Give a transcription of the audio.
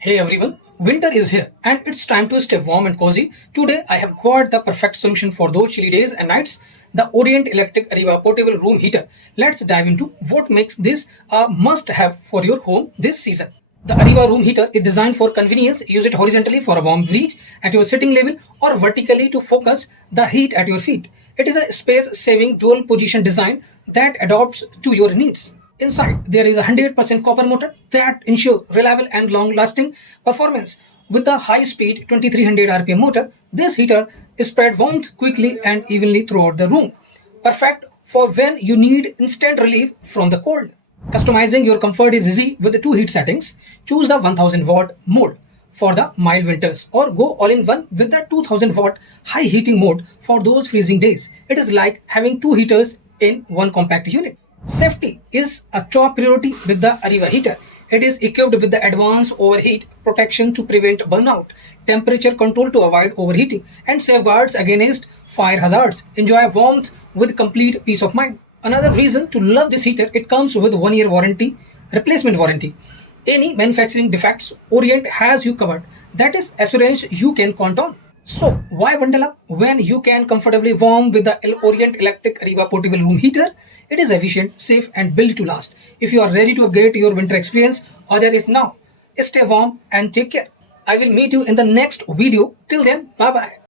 Hey everyone, winter is here and it's time to stay warm and cozy. Today I have got the perfect solution for those chilly days and nights, the Orient Electric Areva portable room heater. Let's dive into what makes this a must-have for your home this season. The Areva room heater is designed for convenience. Use it horizontally for a warm breeze at your sitting level or vertically to focus the heat at your feet. It is a space-saving dual position design that adapts to your needs. Inside, there is a 100% copper motor that ensures reliable and long-lasting performance. With the high-speed 2300 RPM motor, this heater spreads warmth quickly and evenly throughout the room, perfect for when you need instant relief from the cold. Customizing your comfort is easy with the two heat settings. Choose the 1000 watt mode for the mild winters or go all in one with the 2000 watt high heating mode for those freezing days. It is like having two heaters in one compact unit. Safety is a top priority with the Areva heater. It is equipped with the advanced overheat protection to prevent burnout, temperature control to avoid overheating, and safeguards against fire hazards. Enjoy warmth with complete peace of mind. Another reason to love this heater, it comes with 1 year warranty, replacement warranty. Any manufacturing defects, Orient has you covered. That is assurance you can count on. So why bundle up when you can comfortably warm with the Orient Electric Areva portable room heater? It is efficient, safe and built to last. If you are ready to upgrade your winter experience, order it now. Stay warm and take care. I will meet you in the next video. Till then, bye bye.